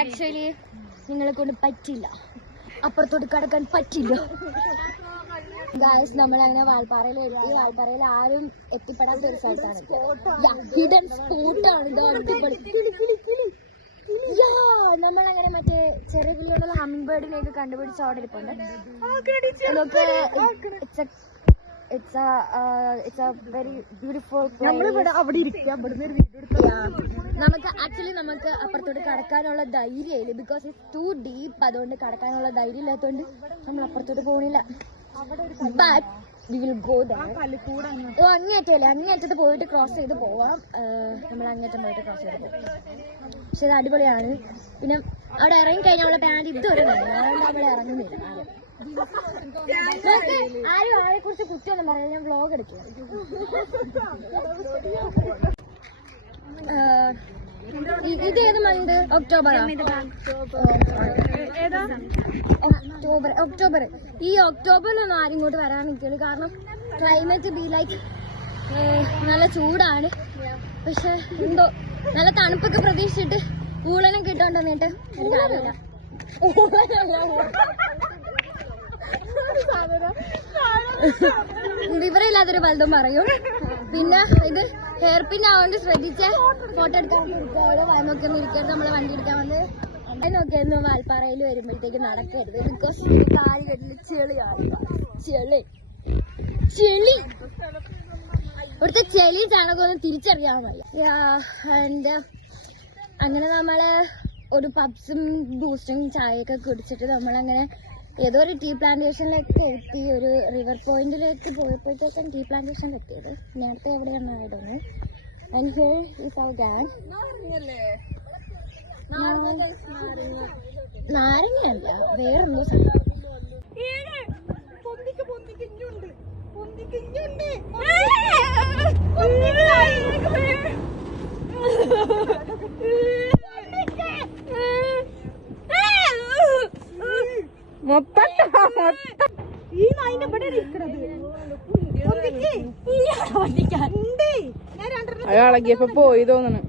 Actually നിങ്ങളെ കൊണ്ട് പറ്റില്ല, അപ്പുറത്തോട്ട് കടക്കാൻ പറ്റില്ല ഗായ്സ്. നമ്മളങ്ങനെ വാൽപ്പാറയിൽ എത്തി. വാൽപ്പാറയിൽ ആരും എത്തിപ്പെടാത്ത ഒരു സ്ഥലത്താണ്, ഹിഡൻ സ്പോട്ടാണ് ഇത്. അടിപൊളി. നമ്മളങ്ങനെ മറ്റേ ചെറിയ കിളിയുള്ള ഹമ്മിങ് ബേർഡിനെയൊക്കെ കണ്ടുപിടിച്ച് അവിടെ ഇരിപ്പുണ്ട്. It's a very beautiful place. നമുക്ക് അപ്പുറത്തോട്ട് കടക്കാനുള്ള ധൈര്യമില്ല, ബിക്കോസ് ഇറ്റ്സ് ടു ഡീപ്പ്. അതുകൊണ്ട് കടക്കാനുള്ള ധൈര്യം ഇല്ലാത്തതുകൊണ്ട് നമ്മൾ അപ്പുറത്തോട്ട് പോണില്ല. But we will go there. അങ്ങേറ്റല്ലേ, അങ്ങേറ്റത്ത് പോയിട്ട് ക്രോസ് ചെയ്ത് പോകണം. നമ്മൾ അങ്ങേറ്റം പോയിട്ട് ക്രോസ് ചെയ്ത് പോകും. പക്ഷെ ഇത് അടിപൊളിയാണ്. പിന്നെ അവിടെ ഇറങ്ങി കഴിഞ്ഞാൽ നമ്മളെ പാൻറ് ഇതൊരു അതുകൊണ്ട് നമ്മൾ ഇറങ്ങുന്നില്ല. ആരും ആരെ കുറിച്ച് കുറ്റമൊന്നും പറയാം, ഞാൻ വ്ലോഗ് എടുക്കും. ഇതേത് മന്ത്? ഒക്ടോബർ. ഈ ഒക്ടോബറിലൊന്നും ആരും ഇങ്ങോട്ട് വരാൻ നിൽക്കുള്ളൂ, കാരണം ക്ലൈമറ്റ് ബി ലൈക്ക് നല്ല ചൂടാണ്. പക്ഷെ എന്തോ നല്ല തണുപ്പൊക്കെ പ്രതീക്ഷിച്ചിട്ട് ഊളനം കിട്ടോണ്ട് വന്നിട്ട് എനിക്കറിയില്ല. വിവരമില്ലാത്തൊരു പലതും പറയും. പിന്നെ ഇത് ഹെയർ പിൻ ആവുകൊണ്ട് ശ്രദ്ധിച്ച ഫോട്ടോ എടുക്കാൻ നോക്കിയൊന്നും ഇരിക്കരുത്. നമ്മളെ വണ്ടി എടുക്കാൻ വന്ന് നോക്കിയായിരുന്നു. വാൽപ്പാറയിൽ വരുമ്പോഴത്തേക്ക് നടക്കരുത്, ബിക്കോസ് കാല് കെട്ടില് ചെളിയാണ്. ചെളി ഇവിടുത്തെ ചെളി ചാണകമൊന്നും തിരിച്ചറിയാവുന്നല്ല. ആൻഡ് അങ്ങനെ നമ്മള് ഒരു പബ്സും ബൂസ്റ്റും ചായയൊക്കെ കുടിച്ചിട്ട് നമ്മളങ്ങനെ ഏതോ ഒരു ടീ പ്ലാന്റേഷനിലേക്ക് എത്തി. ഒരു റിവർ പോയിന്റിലേക്ക് പോയപ്പോഴത്തേക്കും ടീ പ്ലാന്റേഷനിൽ എത്തിയത്. നേരത്തെ എവിടെയാണ് ആയിരുന്നു. And here is our gang. നാരങ്ങയല്ല, വേറെന്തോ സംഭവം. ഈ നായിന്റെ ഇവിടെ ഇരിക്കണത് അയാളെ പോയി തോന്നണ്.